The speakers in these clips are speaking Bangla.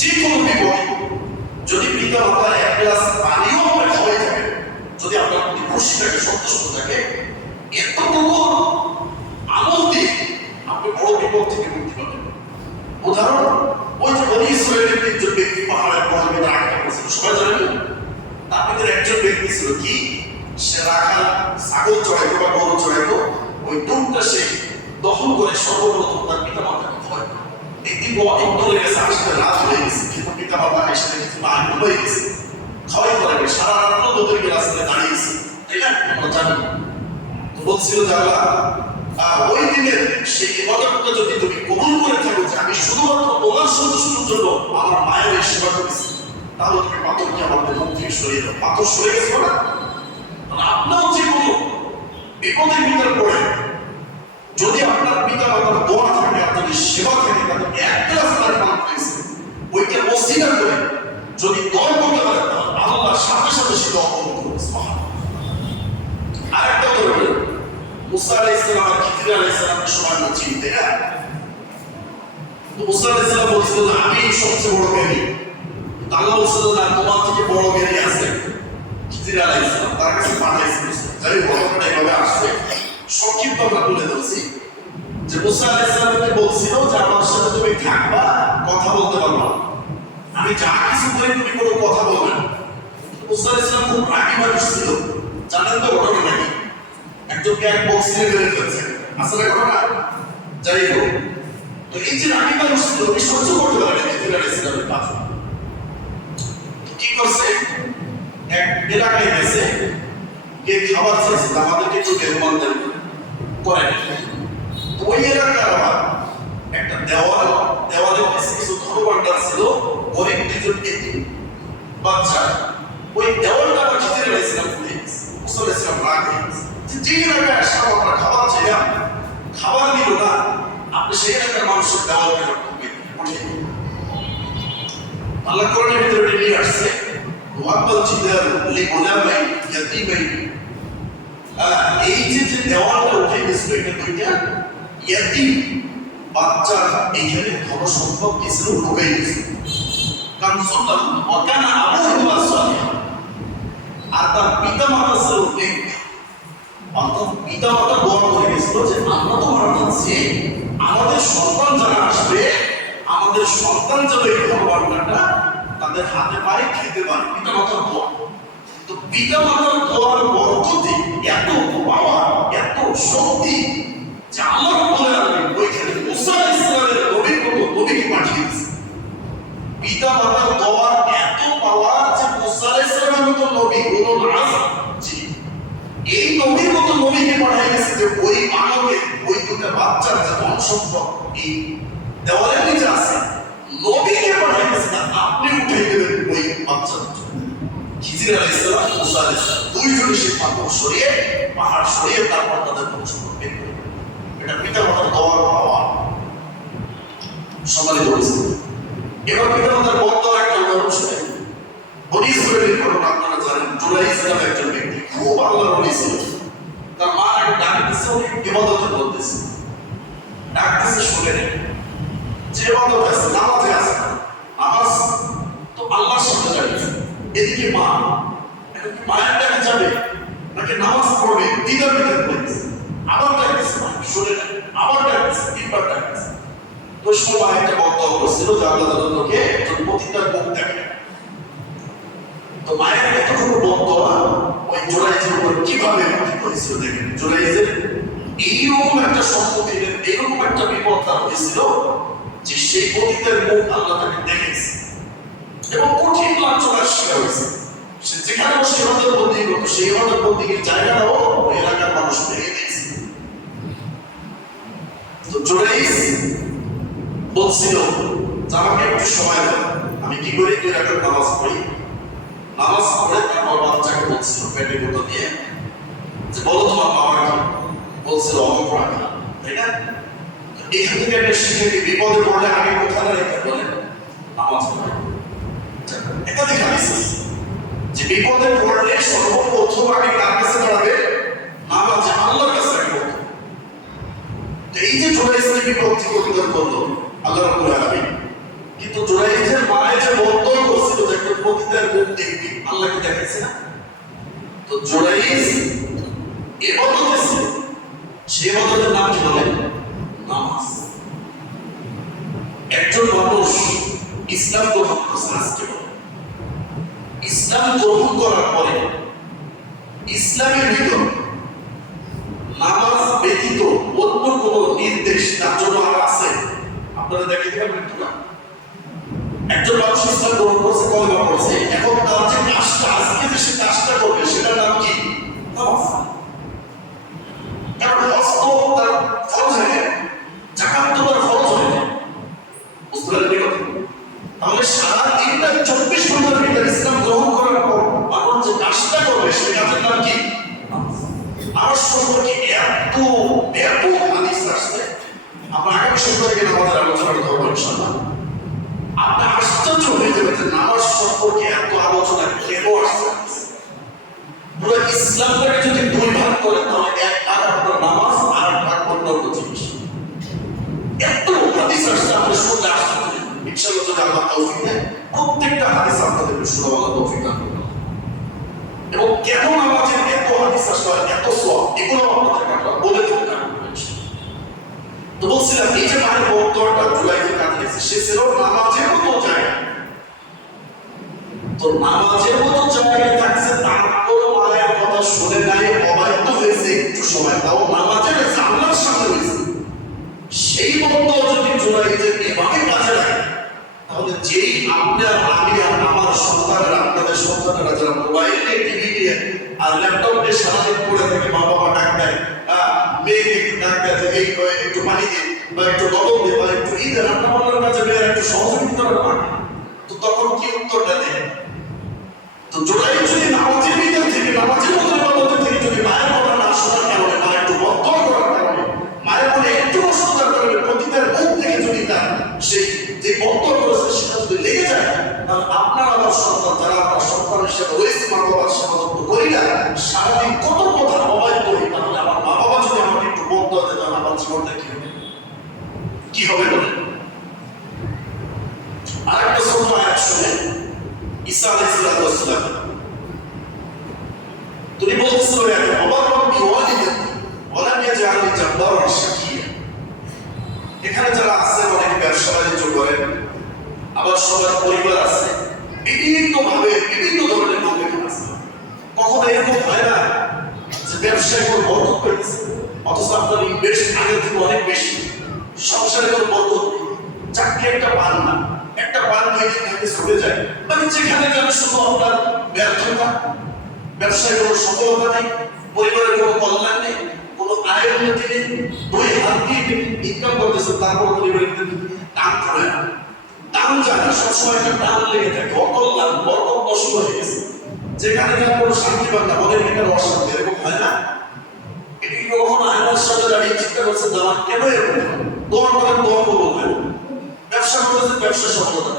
যে কোনো বিপদে যদি পিতা মাতার এক গ্লাস পানিও আপনার থাকে যদি আপনার প্রতি খুশি থাকে সন্তুষ্ট থাকে এতটুকু আমল দিয়ে আপনি বড় বিপদ থেকে মুক্তি পাবেন। উদাহরণ, ওই যে বনি ইসরায়েলের তিনজন ব্যক্তি পাহাড়ের পর্বতে আটকা পড়েছিল, সবাই জানেন তার ভিতরে একজন ব্যক্তি ছিল কি? সে রাখাল, ছাগল চড়াইতো বা গরু চড়াইতো। ওই দুধটা সে দখল করে সর্বপ্রথম তার পিতা মাতাকে একদিন অনেক দূরে গেছে আসলে রাত হয়ে গেছে। কিন্তু পিতা মাতা এসে দেখেছে মা হয়ে গেছে। খাওয়াই করে সারা রাত দুধের গ্লাসে দাঁড়িয়েছে তাই না? আমরা জানি। তো বলছিল যে আল্লাহ ওই দিনের সেই ইবাদতটা যদি তুমি কবুল করে থাকো যে আমি শুধুমাত্র তোমার সন্তুষ্টির জন্য আমার মায়ের এই সেবা করেছি, তাহলে তুমি পাথরকে আমাদের মুখ থেকে সরিয়ে দাও। পাথর সরে গেছে না তাহলে আপনারও যে কোনো বিপদের ভিতরে পড়ে যদি আপনার পিতা মাতার দোয়া থাকে, আপনাদের সেবা থাকে তাদের এক গ্লাস তার পান করেছে ওইটা অস্বীকার করে যদি দল করতে পারে তাহলে আল্লাহর সাথে সাথে সে দল করবে আরেকটা উদাহরণ মুসা আলাইহিস সালাম আর খিজির আলাইহিস সালামের সময় না চিনি, তাই না? তো মুসা আলাইহিস সালাম বলছিল আমি সবচেয়ে বড় জ্ঞানী। আল্লাহ তোমার থেকে বড় জ্ঞানী আছে খিজির আলাইহিস সালাম, তার কাছে ঘটনাটা এভাবে সংক্ষিপ্ত আমরা তুলে ধরছি যে মুসা আলাইহিস সালামকে বলছিল যে আমার সাথে তুমি থাকবা, কথা বলতে পারবা আমি যা কিছু করি তুমি কোনো কথা বলবে না। মুসা খুব রাগী মানুষ ছিল। জানেন তো ঘটনা নাকি? একজনকে এক মেরে ফেলছে। আসলে ঘটনা যাই হোক, তো এই যে রাগী মানুষ ছিল, উনি সহ্য করতে পারেন তো কি করছে? এক এলাকায় গেছে কে খাবার চাইছে আমাদেরকে একটু মেহমান দেন। করেন ওই এলাকার একটা দেওয়াল, দেওয়ালে কিছু ধর্মভাণ্ডার ছিল গরিব দুজন এতিম বাচ্চা। ওই দেওয়ালটা আবার খিচুড়ি রয়েছিলাম খুলে গেছে। মুসল যে এলাকায় আসলাম, আমরা খাবার চাইলাম খাবার দিল না, আপনি সেই এলাকার মানুষের দেওয়াল কেন আল্লাহ কোরআনের ভিতরে নিয়ে আসছে ওয়াকাল জিদার লি গুলামাই ইয়াতীমাই এই যে যে দেওয়ালটা উঠে গেছিল এটা দুইটা ইয়াতীম বাচ্চা এইখানে ধন সম্পদ কিছু ঢুকে গেছে। কানসুল্লাহ ওয়াকানা আবুহুমা সালিহা আর তার পিতা মাতা ছিল অর্থাৎ পিতা মাতা দোয়া করে গেছিল যে আমরা তো ভাবতাম যে আমাদের সন্তান যারা আসবে, আমাদের সন্তান যেন এই ভগবানটা তাদের হাতে পায়ে খেতে পারে পিতা মাতার দোয়া তো পিতা মাতার দোয়ার বরকতে এত পাওয়া এত মতো পাওয়ার নবী আজম এই নবীর মতো নবীকে পাঠিয়ে গেছে যে ওই মানবের ওই দুটো বাচ্চার যে বংশম্পদ এই দেওয়ালের নিচে আছে, নবীকে পাঠিয়ে গেছে না আপনি উঠে দেবেন ওই বাচ্চার খিজির আলাইহিস সালাম মুসা আলাইহিস সালাম দুইজনে সেই পাথর সরিয়ে পাহাড় সরিয়ে তারপর তাদের বংশম্পদ বের এটা পিতা মাতার দোয়ার পাওয়া সম্মানিত হয়েছে এবার পিতা বক্তার একটা উদাহরণ শুনে বনি ইসরায়েলের ঘটনা আপনারা জানেন জুলাই ইসলাম একজন ব্যক্তি খুব আল্লাহর ওলি ছিল তার মা তাকে ডাক দিচ্ছে উনি ইবাদতে বলতেছে ডাক দিচ্ছে শুনে যে ইবাদত আছে নামাজে আছে নামাজ তো আল্লাহর সাথে যাবে এদিকে মা, মায়ের যাবে নাকি নামাজ পড়বে দ্বিধার ভিতরে পড়েছে আবার ডাকতেছে মা শুনে আবার ডাকতেছে তিনবার ডাকতেছে তো বক্তব্য যে আল্লাহ একজন মুখ দেখে। তো মায়ের এতটুকু ওই জোড়াইজের উপর কীভাবে প্রভাবিত হয়েছিল দেখেন। জোড়াইজের এইরকম একটা সম্পত্তি, এইরকম একটা বিপদ তার হয়েছিল যে সেই পতিতের মুখ আল্লাহ তাকে দেখেছে। এবং কঠিন লাঞ্ছনার শিকার হয়েছে। সে যেখানে বসে ইবাদত বন্দি করতো সেই ইবাদত বন্দির জায়গাটাও এলাকার মানুষ ভেঙে দিয়েছে। তো জোড়াইজ বলছিল, আমাকে একটু সময় দেন আমি কি করি দুই রাখার নামাজ পড়ি? নামাজ পড়ে তারপর বাচ্চাকে বলছিল, পেটে গুঁতো দিয়ে। যে, বলো তোমার বাবা কি? বলছিল, অমুক তাই না? এখান থেকে একটা শিখে বিপদে পড়লে আগে কোথায় রেখে বলে নামাজ পড়ে। একাধিক হাদিস আছে। যে বিপদে পড়লে সর্বপ্রথম কার কাছে দাঁড়াবে? আল্লাহর কাছে এই যে জোড়াইজকে বিপদ থেকে উদ্ধার করল, আল্লাহ আলামিন। কিন্তু জোড়াইজের মায়ের যে বন্ধন করছিল যে একটা আল্লাহকে না? তো জোড়াইজ এবাদত আছে সে এবাদতের নাম কি বলে? নামাজ। একজন মানুষ ইসলাম গ্রহণ করছে আজকে। ইসলাম গ্রহণ করার পরে ইসলামের ভিতর নামাজ ব্যতীত অন্য নির্দেশ তার জন্য আর আছে? আপনারা একজন মানুষ ইসলাম গ্রহণ করছে, কলমা করছে এখন তার যে কাজটা, আজকে যে সে কাজটা করবে, সেটার নাম কি? নামাজ। কারণ হজ তো তার ফরজ হয়ে গেল জাকাত তো তার ফরজ হয়ে গেল বুঝতে পারলেন কি কথা? তাহলে সারা দিনটা চব্বিশ ঘণ্টার ভিতরে ইসলাম গ্রহণ করার পর মানুষ যে কাজটা করবে সে কাজের নাম কি আমার সম্পর্কে এত ব্যাপক হাদিস আসছে আমরা গেলে আমাদের আলোচনা করব ইনশাল্লাহ আপনি আশ্চর্য হয়ে যাবেন নামাজ সম্পর্কে এত আলোচনা কেন আসছে? পুরো ইসলামটাকে যদি দুই ভাগ করে তাহলে এক ভাগ আপনাদের। এবং কেন নামাজের এত হাদিস আর এত সব এগুলো আপনাদেরকে বলে দেবো কেন তো বলছিলাম এই যে মায়ের বক্তব্যটা জুলাইতে কাটিয়েছে সে ছিল নামাজের মতো জায়গা তো নামাজের মতো জায়গায় থাকছে তারপর মায়ের কথা শুনে নাই অবাধ্য হয়েছে একটু সময়। তাও নামাজের জানলার সামনে হয়েছে সেই বক্তব্য যদি জুলাইতে এভাবে কাজে লাগে তাহলে যেই আপনার আমি আর আমার সন্তানেরা আপনাদের সন্তানেরা যারা মোবাইলে টিভি দিয়ে আর ল্যাপটপে সারাদিন পড়ে থাকে বাবা ডাক দেয় আহ, মেয়েকে একটু পানি দিন বা একটু লবণ দিন বা একটু ঈদের রান্না বান্নার কাছে মেয়েরা একটু সহযোগিতা করে তো তখন কি উত্তরটা দেয়? তো জোড়াই যদি নামাজের ভিতর থেকে, নামাজের মতো থেকে যদি মায়ের কথা না শোনার কারণে বা একটু বদ্ধ করার কারণে মায়ের মনে একটু অসুবিধার কারণে প্রতিটার মুখ থেকে যদি তার সেই যে বদ্ধ করেছে সেটা যদি লেগে যায় তাহলে আপনার আমার সন্তান যারা আপনার সন্তানের সাথে রয়েছে মা বাবার সেবা যত্ন করি না সারাদিন কত কথা অবাধ্য করি তাহলে আমার মা বাবা যদি আমাকে একটু বদ্ধ দেয় তাহলে আমার জীবনটা কি হবে কি হবে বলে আরেকটা ছোট আয়াত শুনে ঈসা আলাইহিস সালাম অবাক রব্বি ওয়ালিদাতি ওয়ালাম ইয়াজআলনি জাব্বারান শাকিয়া এখানে যারা আছে, অনেকে ব্যবসা বাণিজ্য করেন, আবার সবার পরিবার আছে। বিভিন্ন ভাবে বিভিন্ন ধরনের লোক এখানে আছে। কখনো এরকম হয় না যে ব্যবসায় কোনো বরকত পেয়েছে, অথচ আপনার ইনভেস্ট আগের থেকে অনেক বেশি। সংসারে কোনো বরকত চাকরি একটা পান না। একটা পান দিন থেকে ছুটে যায়। মানে যেখানে যাবে শুধু আপনার ব্যর্থতা। ব্যবসায় কোনো সফলতা নেই, পরিবারের কোনো কল্যাণ নেই, কোনো আয়ের উন্নতি নেই, দুই হাত দিয়ে ইনকাম করতেছে, তারপর পরিবারের টান পড়ে না। টান যায় না সবসময় একটা টান লেগে থাকে। অকল্যাণ বরকত নষ্ট হয়ে গেছে। যেখানে যার কোনো শান্তি পান না, মনের ভিতরে অশান্তি, এরকম হয় না? এটা কখনো আয়নার সাথে দাঁড়িয়ে চিন্তা করছে আমার কেন এরকম? দোয়া করেন, দোয়া করব কেন ব্যবসা করেছেন ব্যবসা সফলতা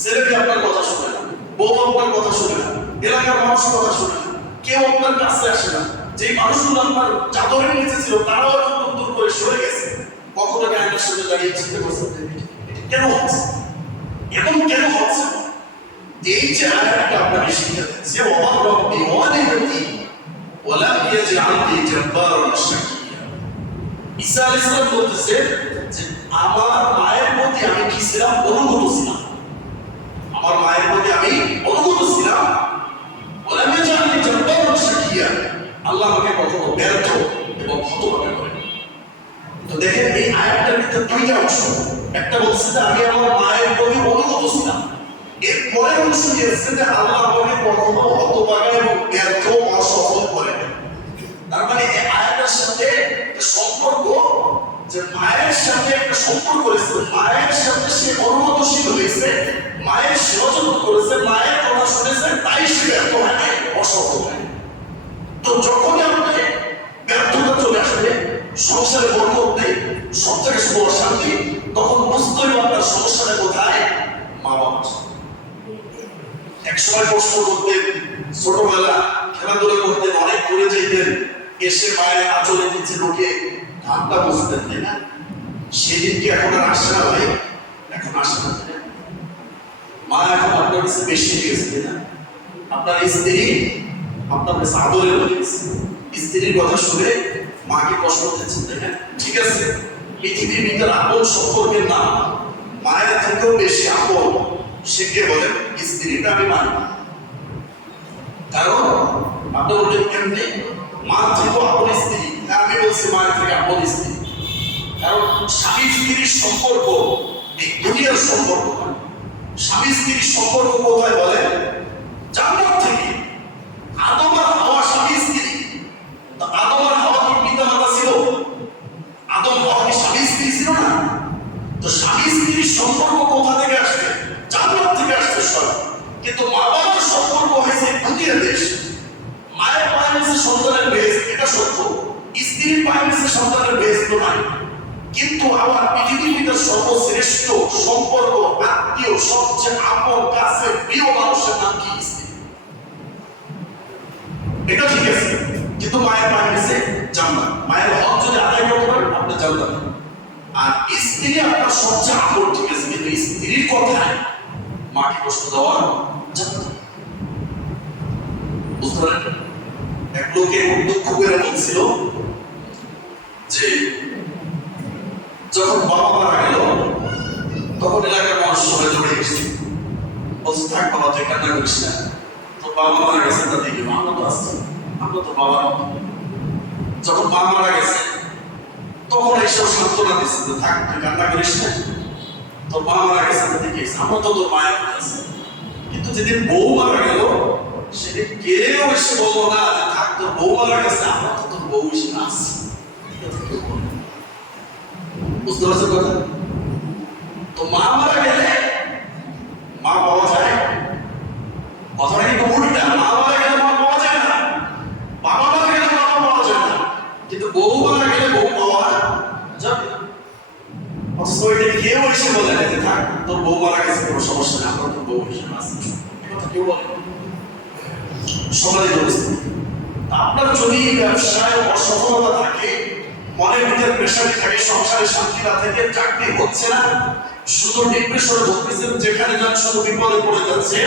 ছেলেকে আপনার কথা শুনে না, বউ আপনার কথা শুনে না, এলাকার মানুষ কথা শুনে না। কেউ আপনার কাছে আসে না। যে মানুষগুলো আপনার চাদরের নিচে ছিল, তারাও এখন দূর করে সরে গেছে। কখনো আয়নার সাথে দাঁড়িয়ে চিন্তা করছেন? কেন হচ্ছে? এমন কেন হচ্ছে? এই যে আয়াতটা আপনাকে শিখে দিচ্ছে ওমা রব্বি ওয়ালিদাতি ওয়ালাম ইয়াজআলনি জাব্বারান শাকিয়া। ঈসা আলাইহিস সালাম বলতেছে যে, আমার মায়ের প্রতি আমি কি ছিলাম? অনুগত ছিলাম। আমার মায়ের প্রতি আমি অনুগত ছিলাম। ব্যর্থ এবং হতভাগা করেন তো মায়ের। তার মানে এই আয়াতের সাথে সম্পর্ক যে মায়ের সাথে একটা সম্পর্ক রয়েছে। মায়ের সাথে সে অনুগতশীল হয়েছে, মায়ের নাই, অসফল তো যখনই আপনি ব্যর্থতা চলে আসবে সংসারে বরকত নেই সব থেকে শুভ অশান্তি তখন বুঝতে হবে আপনার সমস্যাটা কোথায় মা বাবা একসময় প্রশ্ন করতেন ছোটবেলা খেলাধুলা করতেন অনেক দূরে যেতেন এসে মায়ের আচলে নিচে ঢুকে ধানটা বুঝতেন তাই না? সেদিন কি এখন আর আসে না ভাই? এখন আসে না মা এখন আপনার কাছে বেশি গেছে না? আপনার স্ত্রী আপনার আদরে হয়ে স্ত্রীর কথা শুনে মাকে কষ্ট দিচ্ছেন তাই ঠিক আছে, পৃথিবীর ভিতরে আপন সম্পর্কের নাম, মায়ের থেকেও বেশি আপন, সে কে বলেন স্ত্রীটা আমি মানি। কারণ আপনি বললেন কেমনি মা থেকেও আপন স্ত্রী আমি বলছি মায়ের থেকে আপন স্ত্রী। কারণ স্বামী স্ত্রীর সম্পর্ক এই দুনিয়ার সম্পর্ক স্বামী স্ত্রীর সম্পর্ক কোথায় বলে? জান্নাত থেকে। আদম আর হাওয়া স্বামী স্ত্রী তা আদম আর হাওয়া কি পিতা মাতা ছিল আদম হাওয়া কি স্বামী স্ত্রী ছিল না তো স্বামী স্ত্রীর সম্পর্ক কোথা থেকে আসছে জান্নাত থেকে আসছে সব কিন্তু মা বাবার সম্পর্ক হয়েছে দুনিয়ার দেশ মায়ের পায়ে নিচে সন্তানের বেশ এটা সত্য স্ত্রীর পায়ে নিচে সন্তানের বেশ তো নাই কিন্তু আমার পৃথিবীর ভিতর সর্বশ্রেষ্ঠ সম্পর্ক আত্মীয় সবচেয়ে আপন কাছে প্রিয় মানুষের নাম কি স্ত্রী এটা ঠিক আছে কিন্তু মায়ের পায়ে নিচে জান্নাত মায়ের হক যদি আদায় করতে পারেন আপনি জান্নাত আর স্ত্রী আপনার সবচেয়ে আপন ঠিক আছে, কিন্তু স্ত্রীর কথায় মাকে কষ্ট দেওয়া যাবে বুঝতে পারেন এক লোকে দুঃখ করে বলছিল যে, যখন বাবা মারা গেল, তখন এলাকার মানুষ সবাই দৌড়ে গেছে। বলছে, থাক বাবা, তুই কান্না করিস না। তোর বাবা মারা গেছে তা দেখি আমরা তো আসছি আমরা তো বাবার মতো। যখন বাবা মারা গেছে, তখন এইসব সান্ত্বনা দিচ্ছে যে থাক, তুই কান্না করিস না। তোর মা মারা গেছে আমরা দেখি আমরা তো তোর মায়ের আছি। কিন্তু যেদিন বউ মারা গেল, সেদিন কেউ এসে বলব না যে, থাক, তোর বউ মারা গেছে, আমরা তো তোর বউ হিসেবে আসছি বুঝতে পারছেন কথা? তো মা মারা গেলে মা পাওয়া যায় কথাটা কিন্তু উল্টা মা মারা গেলে মা পাওয়া যায় না বাবা মারা গেলে বাবা পাওয়া যায় না কিন্তু বউ মারা গেলে বউ পাওয়া যাবে অথচ এটা কেউ এসে বলে না যে থাক তোর বউ মারা গেছে কোনো সমস্যা নেই আমরা তোর বউ হিসেবে আছি এ কথা কেউ বলে না। সমাজের তা আপনার যদি ব্যবসায় অসফলতা থাকে, মনের ভিতরে প্রেশারে থাকে, সংসারে শান্তি না থাকে, চাকরি হচ্ছে না, শুধু ডিপ্রেশনে ভুগতেছেন, যেখানে যান শুধু বিপদে পড়ে যাচ্ছে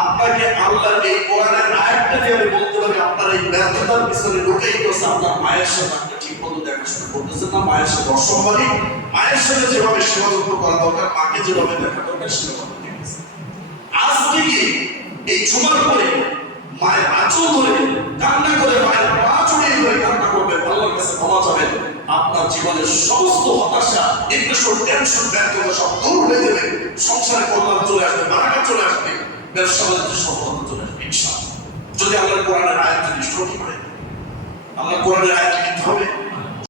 আপনাকে আল্লাহ এই কোরআনের আয়াতটা দিয়ে আমি বলতে পারি, আপনার এই ব্যর্থতার পিছনে ঢুকেই গেছে আপনার মায়ের সাথে আপনি ঠিক মতো দেখাশোনা করতেছেন না, মায়ের সাথে অসম্মানী, মায়ের সাথে যেভাবে সেবা যত্ন করা দরকার, মাকে যেভাবে দেখা দরকার, সেভাবে আজকে গিয়ে এই জুমার পরে মায়ের আঁচল ধরে, কান্না করে মায়ের পা চড়িয়ে ধরে কান্না করবে, আল্লাহর কাছে বলা যাবে আপনার জীবনের সমস্ত হতাশা ডিপ্রেশন টেনশন ব্যর্থতা সব দূর হয়ে যাবে। সংসারে কল্যাণ চলে আসবে বারাকা চলে আসবে। ব্যবসা বাণিজ্য সফলতা চলে আসবে, ইনশাআল্লাহ। যদি আমরা কোরআনের আয়াত যদি সঠিক হয় আমরা কোরআনের আয়াত লিখতে হবে?